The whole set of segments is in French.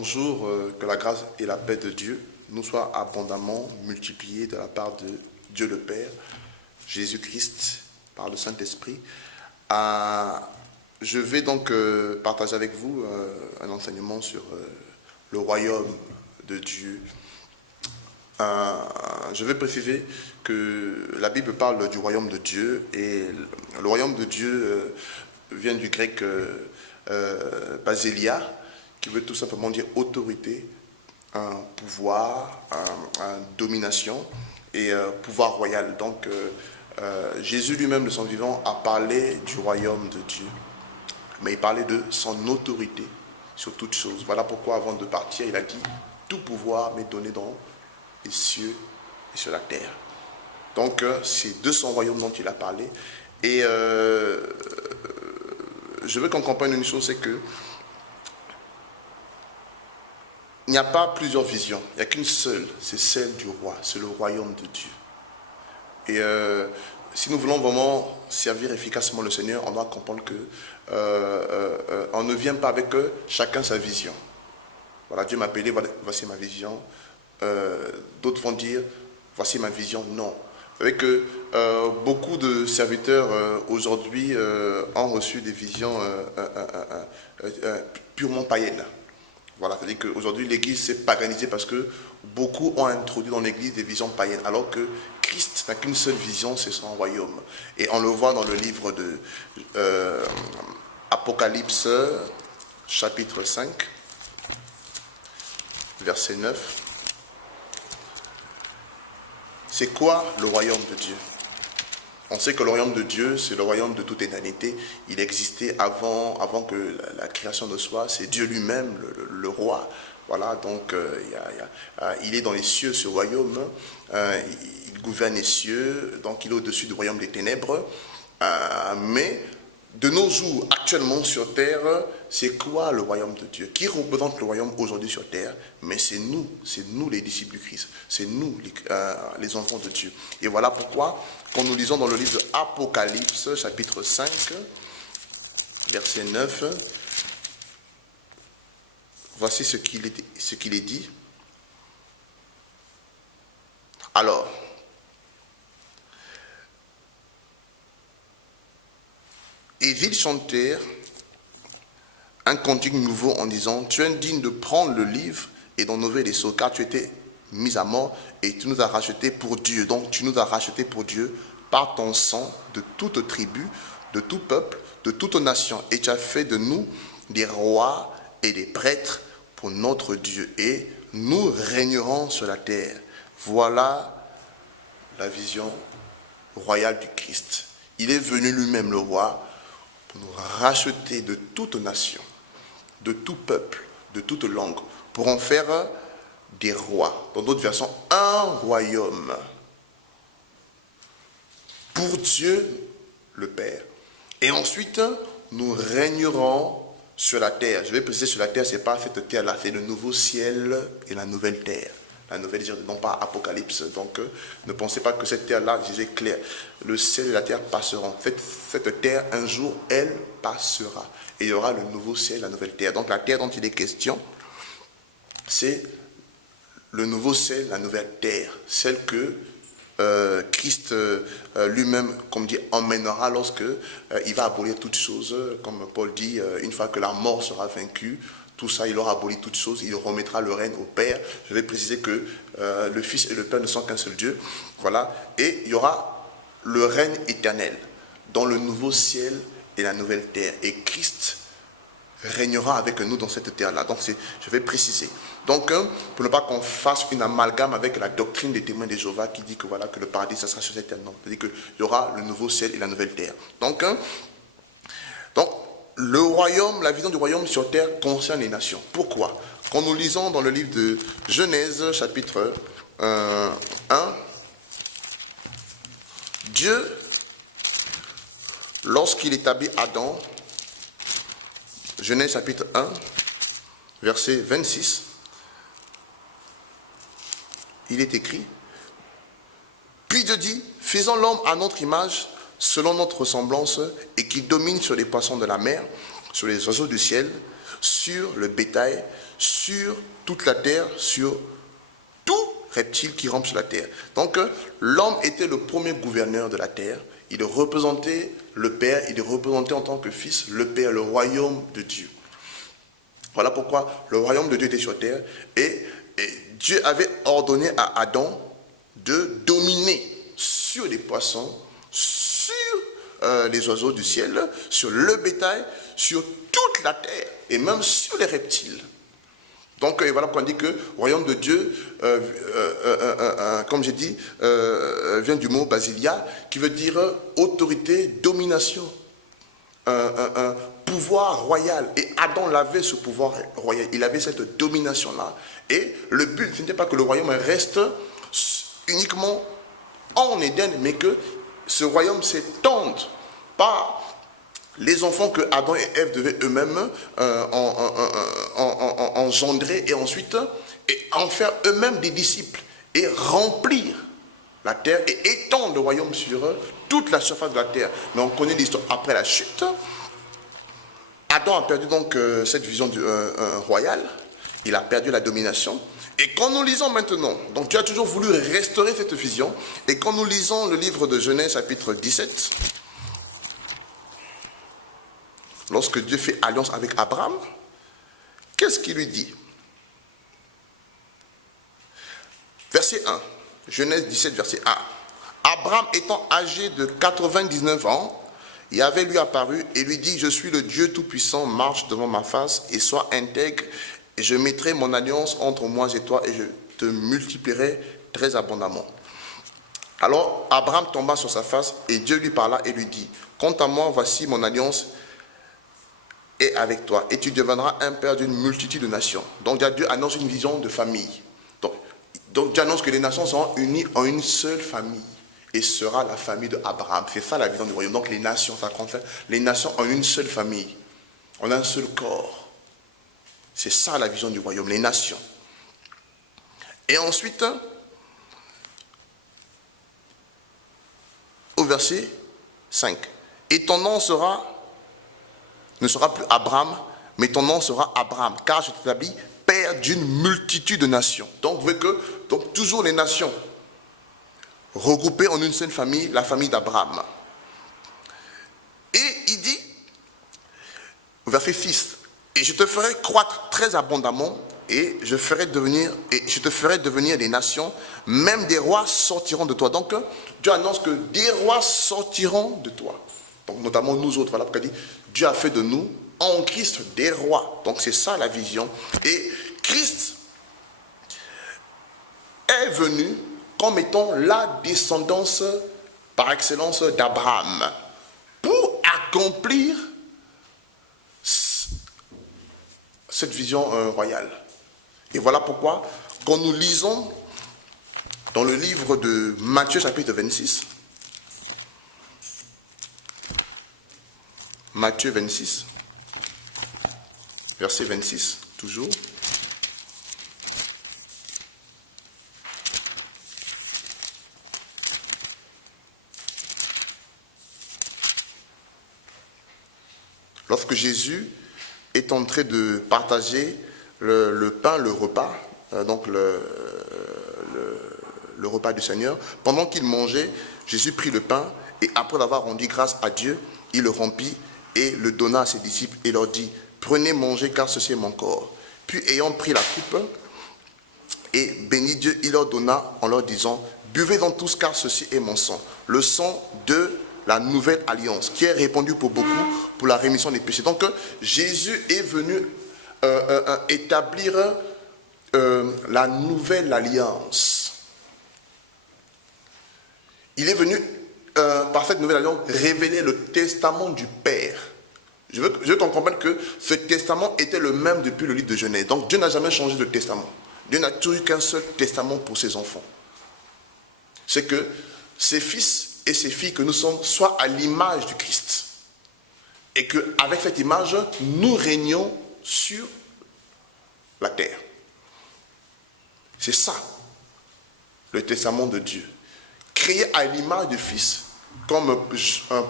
Bonjour, que la grâce et la paix de Dieu nous soient abondamment multipliées de la part de Dieu le Père, Jésus-Christ, par le Saint-Esprit. Je vais donc partager avec vous un enseignement sur le royaume de Dieu. Je vais préciser que la Bible parle du royaume de Dieu et le royaume de Dieu vient du grec basilia, qui veut tout simplement dire autorité, un pouvoir, domination et pouvoir royal. Donc Jésus lui-même de son vivant a parlé du royaume de Dieu, mais il parlait de son autorité sur toutes choses. Voilà pourquoi avant de partir, il a dit « Tout pouvoir m'est donné dans les cieux et sur la terre ». Donc c'est de son royaume dont il a parlé. Et je veux qu'on comprenne une chose, c'est que il n'y a pas plusieurs visions, il n'y a qu'une seule, c'est celle du roi, c'est le royaume de Dieu. Et si nous voulons vraiment servir efficacement le Seigneur, on doit comprendre que on ne vient pas avec chacun sa vision. Voilà, Dieu m'a appelé, voici ma vision. D'autres vont dire, voici ma vision. Non. Vous savez que beaucoup de serviteurs aujourd'hui ont reçu des visions purement païennes. Voilà, c'est-à-dire qu'aujourd'hui l'Église s'est paganisée parce que beaucoup ont introduit dans l'Église des visions païennes, alors que Christ n'a qu'une seule vision, c'est son royaume. Et on le voit dans le livre de Apocalypse, chapitre 5, verset 9. C'est quoi le royaume de Dieu? On sait que le royaume de Dieu, c'est le royaume de toute éternité. Il existait avant que la création ne soit. C'est Dieu lui-même, le roi. Voilà, donc il est dans les cieux, ce royaume. Il gouverne les cieux, donc il est au-dessus du royaume des ténèbres. Mais de nos jours, actuellement sur terre, c'est quoi le royaume de Dieu? Qui représente le royaume aujourd'hui sur terre? Mais c'est nous les disciples du Christ, c'est nous les enfants de Dieu. Et voilà pourquoi, quand nous lisons dans le livre de Apocalypse, chapitre 5, verset 9, voici ce qu'il est dit. Alors, et ils chantèrent un cantique nouveau en disant, tu es indigne de prendre le livre et d'enlever les sceaux, car tu étais mis à mort et tu nous as rachetés pour Dieu. Donc tu nous as rachetés pour Dieu par ton sang de toute tribu, de tout peuple, de toute nation. Et tu as fait de nous des rois et des prêtres pour notre Dieu. Et nous régnerons sur la terre. Voilà la vision royale du Christ. Il est venu lui-même le roi pour nous racheter de toute nation, de tout peuple, de toute langue, pour en faire des rois. Dans d'autres versions, un royaume pour Dieu le Père. Et ensuite, nous régnerons sur la terre. Je vais préciser sur la terre, ce n'est pas cette terre-là, c'est le nouveau ciel et la nouvelle terre. La nouvelle, non pas Apocalypse. Donc, ne pensez pas que cette terre-là, je disais clair, le ciel et la terre passeront. Cette terre, un jour, elle passera. Et il y aura le nouveau ciel et la nouvelle terre. Donc, la terre dont il est question, c'est le nouveau ciel, la nouvelle terre. Celle que Christ lui-même, comme dit, emmènera lorsque il va abolir toutes choses. Comme Paul dit, une fois que la mort sera vaincue, tout ça, il aura aboli toutes choses, il remettra le règne au Père. Je vais préciser que le Fils et le Père ne sont qu'un seul Dieu. Voilà. Et il y aura le règne éternel dans le nouveau ciel et la nouvelle terre. Et Christ régnera avec nous dans cette terre-là. Donc, je vais préciser. Donc, pour ne pas qu'on fasse une amalgame avec la doctrine des témoins de Jéhovah qui dit que, voilà, que le paradis, ça sera sur cette terre. Non. C'est-à-dire qu'il y aura le nouveau ciel et la nouvelle terre. Donc le royaume, la vision du royaume sur terre concerne les nations. Pourquoi? Quand nous lisons dans le livre de Genèse, chapitre 1, Dieu, lorsqu'il établit Adam, Genèse chapitre 1, verset 26, il est écrit, puis Dieu dit, faisons l'homme à notre image, selon notre ressemblance, et qui domine sur les poissons de la mer, sur les oiseaux du ciel, sur le bétail, sur toute la terre, sur tout reptile qui rampe sur la terre. Donc l'homme était le premier gouverneur de la terre. Il représentait le Père, il représentait en tant que fils le Père, le royaume de Dieu. Voilà pourquoi le royaume de Dieu était sur terre et Dieu avait ordonné à Adam de dominer sur les poissons, sur les oiseaux du ciel, sur le bétail, sur toute la terre et même sur les reptiles. Donc voilà pourquoi on dit que le royaume de Dieu, comme j'ai dit, vient du mot basilia, qui veut dire autorité, domination, un pouvoir royal. Et Adam avait ce pouvoir royal, il avait cette domination-là. Et le but, ce n'était pas que le royaume reste uniquement en Éden, mais que ce royaume s'étende par les enfants que Adam et Ève devaient eux-mêmes engendrer et ensuite en faire eux-mêmes des disciples et remplir la terre et étendre le royaume sur toute la surface de la terre. Mais on connaît l'histoire après la chute. Adam a perdu donc cette vision royale, il a perdu la domination. Et quand nous lisons maintenant, donc Dieu a toujours voulu restaurer cette vision, et quand nous lisons le livre de Genèse chapitre 17, lorsque Dieu fait alliance avec Abraham, qu'est-ce qu'il lui dit? Verset 1, Genèse 17, verset 1. Abraham étant âgé de 99 ans, Yahvé lui apparut et lui dit, je suis le Dieu Tout-Puissant, marche devant ma face et sois intègre, et je mettrai mon alliance entre moi et toi et je te multiplierai très abondamment. Alors Abraham tomba sur sa face et Dieu lui parla et lui dit, quant à moi, voici mon alliance est avec toi et tu deviendras un père d'une multitude de nations. Donc Dieu annonce une vision de famille. Donc Dieu annonce que les nations seront unies en une seule famille et sera la famille d'Abraham. C'est ça la vision du royaume. Donc les nations, ça concerne les nations en une seule famille, en un seul corps. C'est ça la vision du royaume, les nations. Et ensuite, au verset 5, et ton nom ne sera plus Abraham, mais ton nom sera Abraham, car je t'établis père d'une multitude de nations. Donc, vous voyez que toujours les nations regroupées en une seule famille, la famille d'Abraham. Et il dit, au verset 6, et je te ferai croître très abondamment, et je te ferai devenir des nations, même des rois sortiront de toi. Donc, Dieu annonce que des rois sortiront de toi. Donc, notamment nous autres, voilà pourquoi il dit, Dieu a fait de nous, en Christ, des rois. Donc, c'est ça la vision. Et Christ est venu comme étant la descendance par excellence d'Abraham pour accomplir cette vision royale. Et voilà pourquoi, quand nous lisons dans le livre de Matthieu chapitre 26, Matthieu 26, verset 26, toujours. Lorsque Jésus est en train de partager le pain, le repas, donc le repas du Seigneur, pendant qu'il mangeait, Jésus prit le pain et après avoir rendu grâce à Dieu, il le rompit et le donna à ses disciples et leur dit, prenez, mangez, car ceci est mon corps. Puis ayant pris la coupe et béni Dieu, il leur donna en leur disant, buvez-en tous, car ceci est mon sang, le sang de la nouvelle alliance, qui est répandue pour beaucoup, pour la rémission des péchés. Donc Jésus est venu établir la nouvelle alliance. Il est venu, par cette nouvelle alliance, révéler le testament du Père. Je veux qu'on comprenne que ce testament était le même depuis le livre de Genèse. Donc Dieu n'a jamais changé de testament. Dieu n'a toujours eu qu'un seul testament pour ses enfants. C'est que ses fils et ses filles que nous sommes soient à l'image du Christ. Et qu'avec cette image, nous régnons sur la terre. C'est ça, le testament de Dieu. Créé à l'image du Fils, comme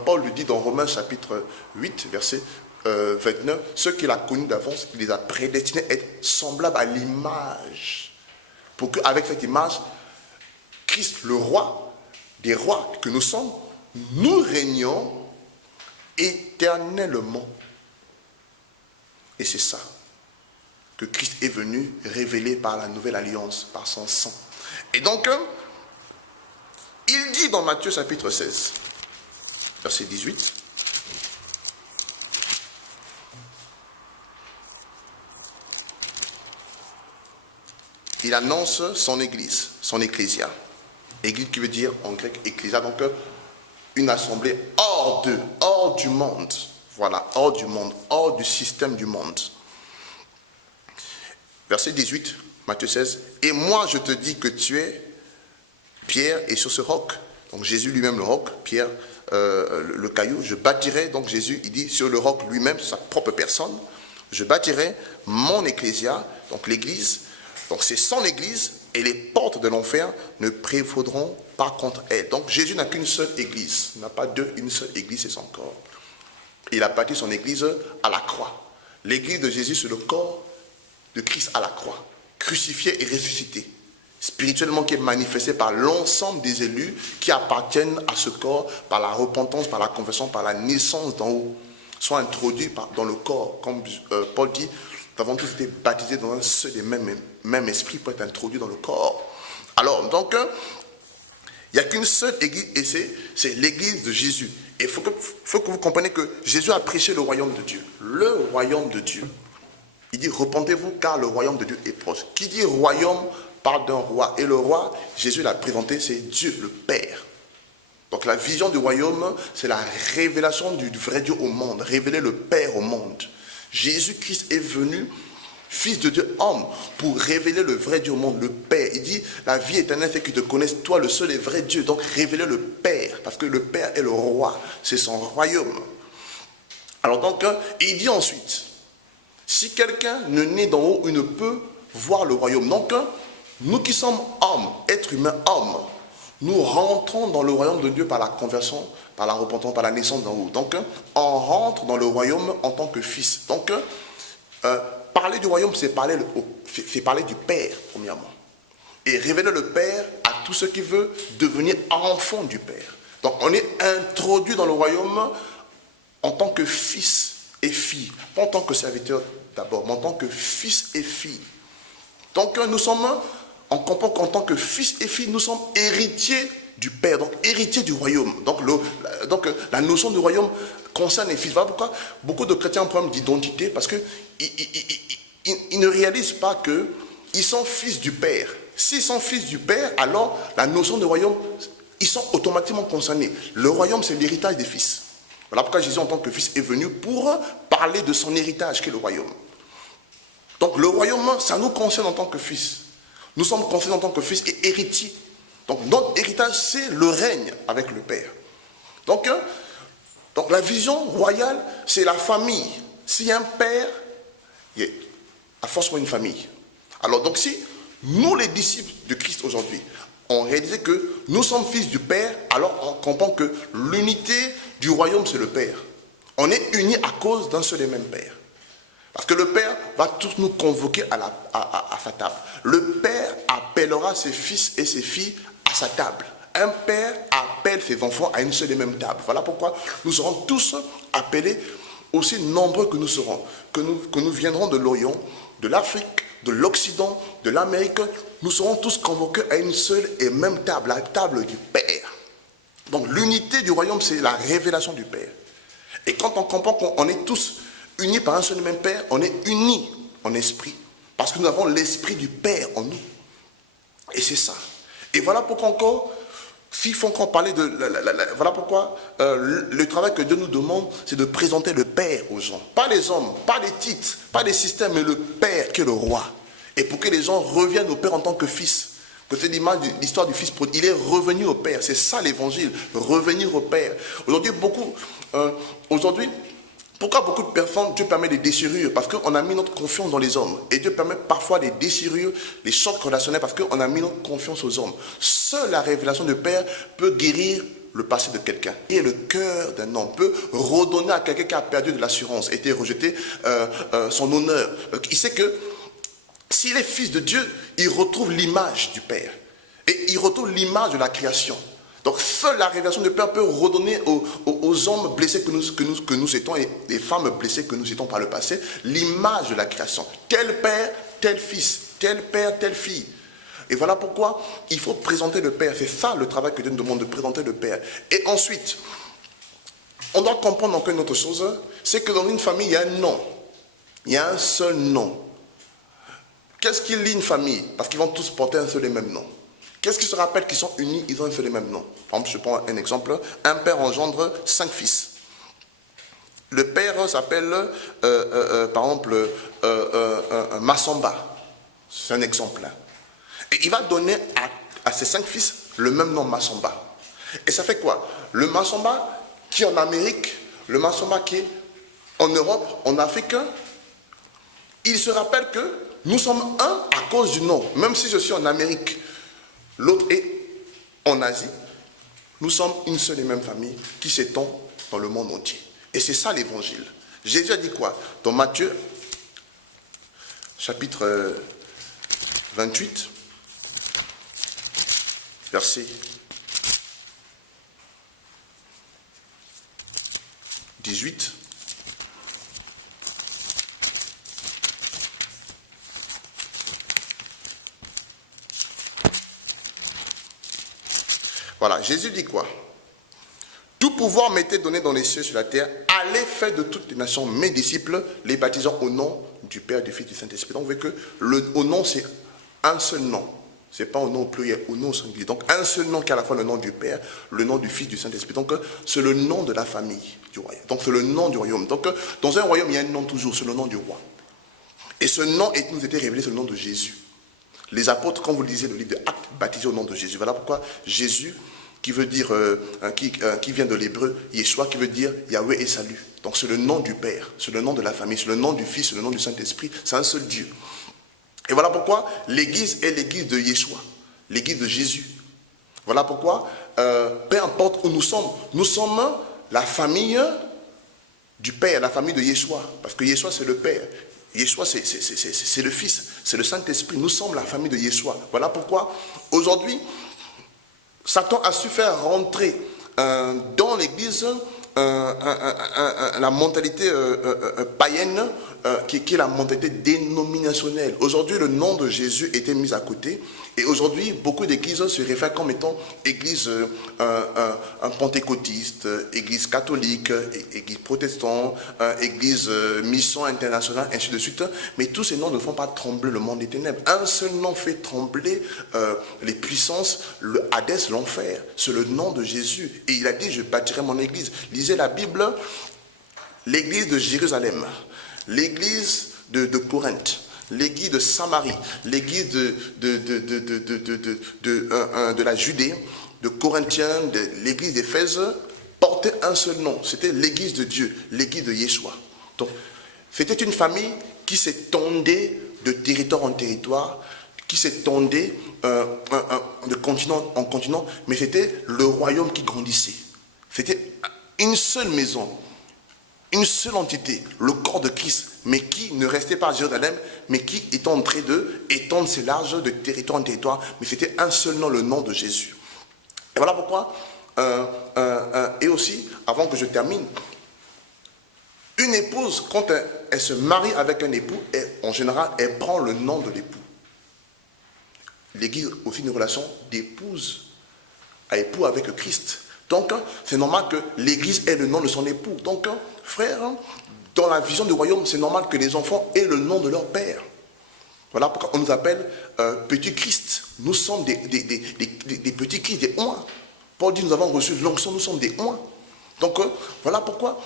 Paul le dit dans Romains chapitre 8, verset 29, ceux qu'il a connus d'avance, il les a prédestinés à être semblables à l'image. Pour qu'avec cette image, Christ, le roi des rois que nous sommes, nous régnons éternellement. Et c'est ça que Christ est venu révéler par la nouvelle alliance, par son sang. Et donc, il dit dans Matthieu chapitre 16, verset 18, il annonce son église, son ecclésia. Église qui veut dire en grec ecclésia, donc une assemblée hors du monde. Voilà, hors du monde, hors du système du monde. Verset 18, Matthieu 16. Et moi je te dis que tu es Pierre et sur ce roc, donc Jésus lui-même le roc, Pierre le caillou, je bâtirai, donc Jésus il dit sur le roc lui-même, sa propre personne, je bâtirai mon ecclésia, donc l'église, donc c'est son église et les portes de l'enfer ne prévaudront pas contre elle. Donc Jésus n'a qu'une seule église, il n'a pas une seule église, c'est son corps. Il a bâti son église à la croix. L'église de Jésus, c'est le corps de Christ à la croix, crucifié et ressuscité, spirituellement qui est manifesté par l'ensemble des élus qui appartiennent à ce corps par la repentance, par la conversion, par la naissance d'en haut, sont introduits dans le corps. Comme Paul dit, nous avons tous été baptisés dans un seul et même esprit pour être introduits dans le corps. Alors, donc, il n'y a qu'une seule église et c'est l'église de Jésus. Et il faut que vous compreniez que Jésus a prêché le royaume de Dieu. Le royaume de Dieu. Il dit, repentez-vous car le royaume de Dieu est proche. Qui dit royaume parle d'un roi. Et le roi, Jésus l'a présenté, c'est Dieu, le Père. Donc la vision du royaume, c'est la révélation du vrai Dieu au monde. Révéler le Père au monde. Jésus-Christ est venu, Fils de Dieu, homme, pour révéler le vrai Dieu au monde, le Père. Il dit, la vie éternelle, c'est qu'ils te connaissent, toi, le seul et vrai Dieu. Donc, révéler le Père, parce que le Père est le roi, c'est son royaume. Alors donc, il dit ensuite, si quelqu'un ne naît d'en haut, il ne peut voir le royaume. Donc, nous qui sommes hommes, êtres humains, hommes, nous rentrons dans le royaume de Dieu par la conversion, par la repentance, par la naissance d'en haut. Donc, on rentre dans le royaume en tant que fils. Donc, parler du royaume, c'est parler du Père, premièrement. Et révéler le Père à tous ceux qui veulent devenir enfants du Père. Donc, on est introduit dans le royaume en tant que fils et fille. Pas en tant que serviteur d'abord, mais en tant que fils et fille. Donc, nous sommes, on comprend qu'en tant que fils et fille, nous sommes héritiers du Père, donc héritiers du royaume. Donc, la notion du royaume concerne les fils. Voilà pourquoi beaucoup de chrétiens ont un problème d'identité, parce qu'ils ne réalisent pas qu'ils sont fils du Père. S'ils sont fils du Père, alors la notion de royaume, ils sont automatiquement concernés. Le royaume, c'est l'héritage des fils. Voilà pourquoi Jésus, en tant que fils, est venu pour parler de son héritage, qui est le royaume. Donc le royaume, ça nous concerne en tant que fils. Nous sommes concernés en tant que fils et héritiers. Donc notre héritage, c'est le règne avec le Père. Donc la vision royale, c'est la famille. S'il y a un père, il y a forcément une famille. Alors donc si nous, les disciples de Christ aujourd'hui, on réalisait que nous sommes fils du Père, alors on comprend que l'unité du royaume, c'est le Père. On est unis à cause d'un seul et même Père. Parce que le Père va tous nous convoquer à sa table. Le Père appellera ses fils et ses filles à sa table. Un père appelle ses enfants à une seule et même table. Voilà pourquoi nous serons tous appelés, aussi nombreux que nous serons, que nous viendrons de l'Orient, de l'Afrique, de l'Occident, de l'Amérique. Nous serons tous convoqués à une seule et même table, la table du Père. Donc l'unité du royaume, c'est la révélation du Père. Et quand on comprend qu'on est tous unis par un seul et même Père, on est unis en esprit. Parce que nous avons l'esprit du Père en nous. Et c'est ça. Et voilà pourquoi encore, s'il faut encore parler de... voilà pourquoi le travail que Dieu nous demande, c'est de présenter le Père aux gens. Pas les hommes, pas les titres, pas les systèmes, mais le Père qui est le roi. Et pour que les gens reviennent au Père en tant que fils. Que c'est l'histoire du fils prodigue. Il est revenu au Père. C'est ça l'évangile. Revenir au Père. Aujourd'hui, pourquoi beaucoup de personnes, Dieu permet des déchirures? Parce qu'on a mis notre confiance dans les hommes. Et Dieu permet parfois des déchirures, des chocs relationnels, parce qu'on a mis notre confiance aux hommes. Seule la révélation du Père peut guérir le passé de quelqu'un. Et le cœur d'un homme peut redonner à quelqu'un qui a perdu de l'assurance, été rejeté, son honneur. Il sait que s'il est fils de Dieu, il retrouve l'image du Père. Et il retrouve l'image de la création. Donc seule la révélation du Père peut redonner aux hommes blessés que nous étions et les femmes blessées que nous étions par le passé, l'image de la création. Tel père, tel fils, tel père, telle fille. Et voilà pourquoi il faut présenter le Père. C'est ça le travail que Dieu nous demande, de présenter le Père. Et ensuite, on doit comprendre encore une autre chose, c'est que dans une famille, il y a un nom. Il y a un seul nom. Qu'est-ce qui lie une famille? Parce qu'ils vont tous porter un seul et même nom. Qu'est-ce qui se rappelle qu'ils sont unis, ils ont un seul et même nom? Par exemple, je prends un exemple. Un père engendre 5 fils. Le père s'appelle, par exemple, Massamba. C'est un exemple. Et il va donner à ses 5 fils le même nom, Massamba. Et ça fait quoi? Le Massamba qui est en Amérique, le Massamba qui est en Europe, en Afrique, il se rappelle que nous sommes un à cause du nom. Même si je suis en Amérique, l'autre est en Asie, nous sommes une seule et même famille qui s'étend dans le monde entier. Et c'est ça l'évangile. Jésus a dit quoi? Dans Matthieu, chapitre 28, verset 18. Voilà, Jésus dit quoi? Tout pouvoir m'était donné dans les cieux et sur la terre. Allez faire de toutes les nations mes disciples, les baptisant au nom du Père, du Fils, du Saint-Esprit. Donc, vous voyez que au nom, c'est un seul nom. Ce n'est pas au nom pluriel, au nom au singulier. Donc, un seul nom qui est à la fois le nom du Père, le nom du Fils, du Saint-Esprit. Donc, c'est le nom de la famille du royaume. Donc, c'est le nom du royaume. Donc, dans un royaume, il y a un nom toujours, c'est le nom du roi. Et ce nom nous était révélé, c'est le nom de Jésus. Les apôtres, quand vous lisez le livre de Actes, baptisés au nom de Jésus. Voilà pourquoi Jésus, qui veut dire, qui vient de l'hébreu, Yeshua, qui veut dire Yahweh et salut. Donc c'est le nom du Père, c'est le nom de la famille, c'est le nom du Fils, c'est le nom du Saint-Esprit, c'est un seul Dieu. Et voilà pourquoi l'Église est l'Église de Yeshua, l'Église de Jésus. Voilà pourquoi, peu importe où nous sommes la famille du Père, la famille de Yeshua, parce que Yeshua c'est le Père. Yeshua, c'est le Fils, c'est le Saint-Esprit. Nous sommes la famille de Yeshua. Voilà pourquoi, aujourd'hui, Satan a su faire rentrer dans l'Église la mentalité païenne, qui est la mentalité dénominationnelle. Aujourd'hui, le nom de Jésus était mis à côté. Et aujourd'hui, beaucoup d'églises se réfèrent comme étant église pentecôtiste, église catholique, église protestante, église mission internationale, ainsi de suite. Mais tous ces noms ne font pas trembler le monde des ténèbres. Un seul nom fait trembler les puissances, le Hadès, l'enfer. C'est le nom de Jésus. Et il a dit, je bâtirai mon église. Lisez la Bible, l'église de Jérusalem, l'église de Corinthe, l'église de Samarie, l'église de la Judée, de Corinthiens, de l'église d'Éphèse, portait un seul nom. C'était l'église de Dieu, l'église de Yeshua. Donc, c'était une famille qui s'étendait de territoire en territoire, qui s'étendait de continent en continent, mais c'était le royaume qui grandissait. C'était une seule maison, une seule entité, le corps de Christ, mais qui ne restait pas à Jérusalem, mais qui était en train d'étendre ses larges de territoire en territoire, mais c'était un seul nom, le nom de Jésus. Et voilà pourquoi, et aussi, avant que je termine, une épouse, quand elle se marie avec un époux, en général, elle prend le nom de l'époux. L'Église aussi une relation d'épouse à époux avec Christ. Donc, c'est normal que l'Église ait le nom de son époux. Donc, frère, dans la vision du royaume, c'est normal que les enfants aient le nom de leur père. Voilà pourquoi on nous appelle petits Christ. Nous sommes des petits Christ, des oins. Paul dit, nous avons reçu l'onction, nous sommes des oins. Donc, voilà pourquoi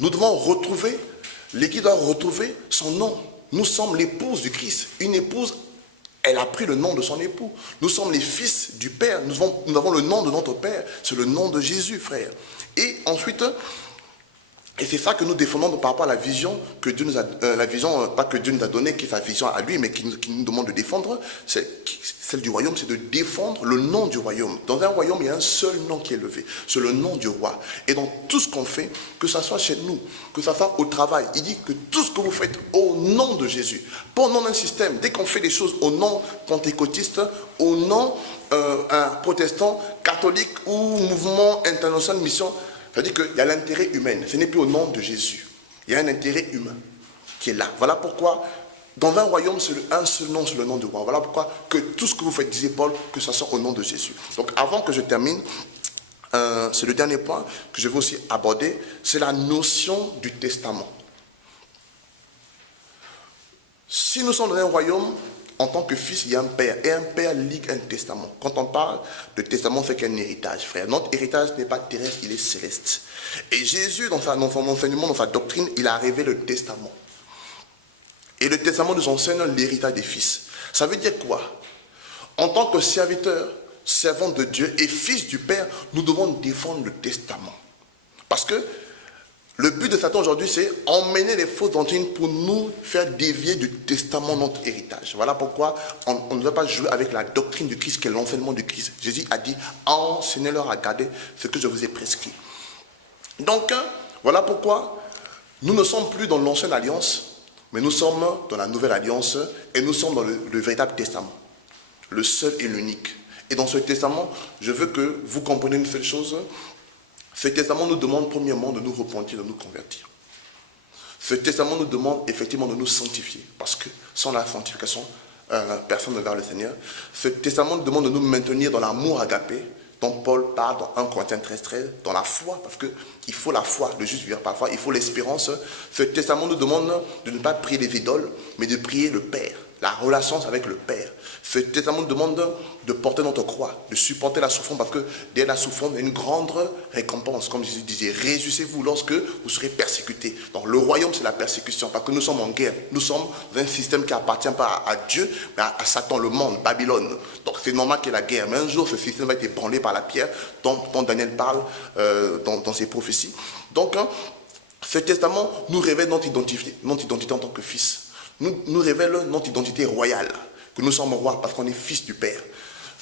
nous devons retrouver, l'Église doit retrouver son nom. Nous sommes l'épouse du Christ. Une épouse, elle a pris le nom de son époux. Nous sommes les fils du Père. Nous avons le nom de notre Père. C'est le nom de Jésus, frère. Et ensuite, Et c'est ça que nous défendons par rapport à la vision que Dieu nous a, la vision, pas que Dieu nous a donnée, qui est sa vision à lui, mais qui nous demande de défendre, celle du royaume, c'est de défendre le nom du royaume. Dans un royaume, il y a un seul nom qui est levé, c'est le nom du roi. Et dans tout ce qu'on fait, que ce soit chez nous, que ce soit au travail, il dit que tout ce que vous faites au nom de Jésus, pas au nom d'un système. Dès qu'on fait des choses au nom pentecôtiste, au nom un protestant, catholique ou mouvement international mission, c'est-à-dire qu'il y a l'intérêt humain. Ce n'est plus au nom de Jésus. Il y a un intérêt humain qui est là. Voilà pourquoi, dans un royaume, c'est un seul nom, c'est le nom du roi. Voilà pourquoi que tout ce que vous faites, disait Paul, que ça soit au nom de Jésus. Donc avant que je termine, c'est le dernier point que je veux aussi aborder, c'est la notion du testament. Si nous sommes dans un royaume, en tant que fils, il y a un père. Et un père ligue un testament. Quand on parle de testament, c'est qu'un héritage, frère. Notre héritage n'est pas terrestre, il est céleste. Et Jésus, dans son enseignement, dans sa doctrine, il a révélé le testament. Et le testament nous enseigne l'héritage des fils. Ça veut dire quoi? En tant que serviteur, servant de Dieu et fils du Père, nous devons défendre le testament. Parce que le but de Satan aujourd'hui, c'est emmener les fausses doctrines pour nous faire dévier du testament notre héritage. Voilà pourquoi on ne doit pas jouer avec la doctrine du Christ, qui est l'enseignement du Christ. Jésus a dit, enseignez-leur à garder ce que je vous ai prescrit. Donc, voilà pourquoi nous ne sommes plus dans l'ancienne alliance, mais nous sommes dans la nouvelle alliance et nous sommes dans le véritable testament, le seul et l'unique. Et dans ce testament, je veux que vous compreniez une seule chose. Ce testament nous demande premièrement de nous repentir, de nous convertir. Ce testament nous demande effectivement de nous sanctifier, parce que sans la sanctification, personne ne verra le Seigneur. Ce testament nous demande de nous maintenir dans l'amour agapé, dont Paul parle dans 1 Corinthiens 13, dans la foi, parce qu'il faut la foi, le juste vivre par la foi, il faut l'espérance. Ce testament nous demande de ne pas prier les idoles, mais de prier le Père, la relation avec le Père. Ce testament nous demande de porter notre croix, de supporter la souffrance, parce que derrière la souffrance, il y a une grande récompense. Comme Jésus disait, réjouissez-vous lorsque vous serez persécutés. Donc le royaume, c'est la persécution, parce que nous sommes en guerre. Nous sommes dans un système qui appartient pas à Dieu, mais à Satan, le monde, Babylone. Donc c'est normal qu'il y ait la guerre. Mais un jour, ce système va être ébranlé par la pierre, dont Daniel parle dans ses prophéties. Donc, ce testament nous révèle notre identité en tant que fils. Nous révèle notre identité royale, que nous sommes rois parce qu'on est fils du Père.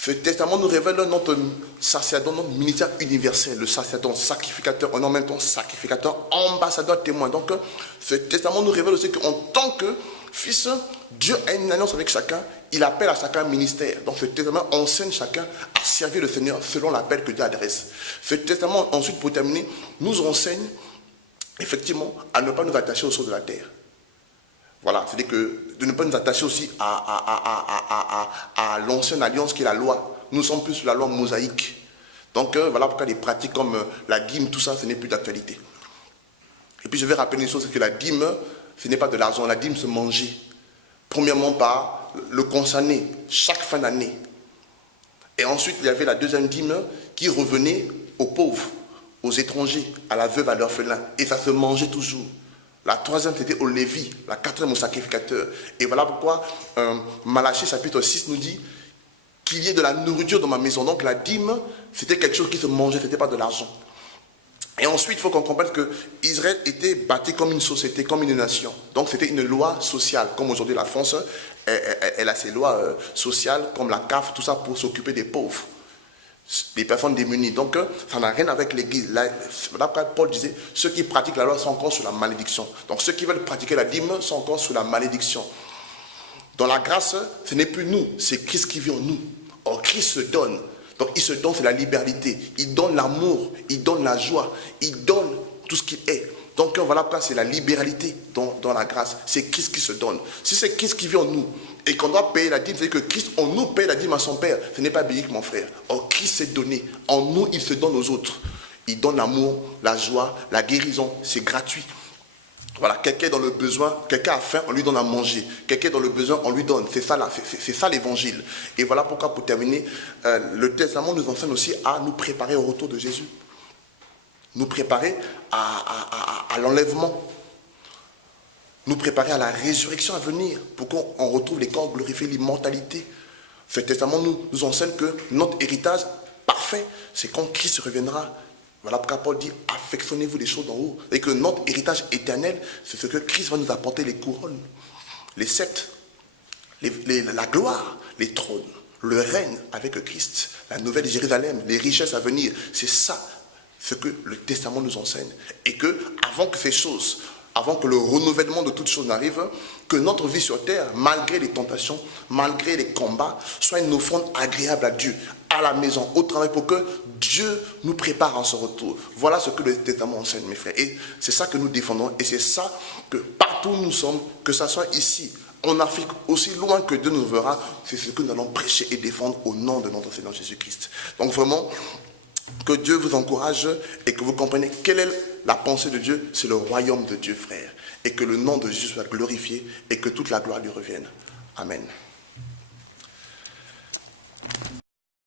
Ce testament nous révèle notre sacerdoce, notre ministère universel, le sacerdoce, sacrificateur, en même temps sacrificateur, ambassadeur, témoin. Donc, ce testament nous révèle aussi qu'en tant que fils, Dieu a une alliance avec chacun, il appelle à chacun un ministère. Donc ce testament enseigne chacun à servir le Seigneur selon l'appel que Dieu adresse. Ce testament, ensuite, pour terminer, nous enseigne effectivement à ne pas nous attacher aux choses de la terre. Voilà, c'est-à-dire que de ne pas nous attacher aussi à l'ancienne alliance qui est la loi. Nous sommes plus sur la loi mosaïque. Donc voilà pourquoi des pratiques comme la dîme, tout ça, ce n'est plus d'actualité. Et puis je vais rappeler une chose, c'est que la dîme, ce n'est pas de l'argent. La dîme se mangeait. Premièrement par le concerné, chaque fin d'année. Et ensuite, il y avait la deuxième dîme qui revenait aux pauvres, aux étrangers, à la veuve, à l'orphelin. Et ça se mangeait toujours. La troisième, c'était au Lévi. La quatrième, au sacrificateur. Et voilà pourquoi Malachie, chapitre 6, nous dit qu'il y ait de la nourriture dans ma maison. Donc la dîme, c'était quelque chose qui se mangeait, ce n'était pas de l'argent. Et ensuite, il faut qu'on comprenne que Israël était bâti comme une société, comme une nation. Donc c'était une loi sociale. Comme aujourd'hui la France, elle a ses lois sociales, comme la CAF, tout ça pour s'occuper des pauvres, des personnes démunies. Donc ça n'a rien avec l'église. Là, Paul disait, ceux qui pratiquent la loi sont encore sous la malédiction. Donc ceux qui veulent pratiquer la dîme sont encore sous la malédiction. Dans la grâce, ce n'est plus nous, c'est Christ qui vit en nous. Or Christ se donne. Donc il se donne, c'est la libéralité. Il donne l'amour, il donne la joie, il donne tout ce qu'il est. Donc voilà pourquoi c'est la libéralité dans la grâce. C'est Christ qui se donne. Si c'est Christ qui vit en nous et qu'on doit payer la dîme, c'est que Christ en nous paye la dîme à son Père. Ce n'est pas biblique, mon frère. Or Christ s'est donné. En nous, il se donne aux autres. Il donne l'amour, la joie, la guérison. C'est gratuit. Voilà, quelqu'un est dans le besoin, quelqu'un a faim, on lui donne à manger. Quelqu'un est dans le besoin, on lui donne. C'est ça l'évangile. Et voilà pourquoi, pour terminer, le testament nous enseigne aussi à nous préparer au retour de Jésus. Nous préparer à l'enlèvement. Nous préparer à la résurrection à venir, pour qu'on retrouve les corps glorifiés, l'immortalité. Ce testament nous enseigne que notre héritage parfait, c'est quand Christ reviendra Voilà pourquoi Paul dit, affectionnez-vous les choses d'en haut. Et que notre héritage éternel, c'est ce que Christ va nous apporter, les couronnes, les sceptres, la gloire, les trônes, le règne avec Christ, la nouvelle Jérusalem, les richesses à venir. C'est ça ce que le Testament nous enseigne. Et que avant que ces choses, avant que le renouvellement de toutes choses n'arrive, que notre vie sur terre, malgré les tentations, malgré les combats, soit une offrande agréable à Dieu, à la maison, au travail, pour que Dieu nous prépare en son retour. Voilà ce que le Testament enseigne, mes frères. Et c'est ça que nous défendons. Et c'est ça que partout où nous sommes, que ce soit ici, en Afrique, aussi loin que Dieu nous verra, c'est ce que nous allons prêcher et défendre au nom de notre Seigneur Jésus-Christ. Donc vraiment, que Dieu vous encourage et que vous compreniez quelle est la pensée de Dieu. C'est le royaume de Dieu, frère. Et que le nom de Jésus soit glorifié et que toute la gloire lui revienne. Amen.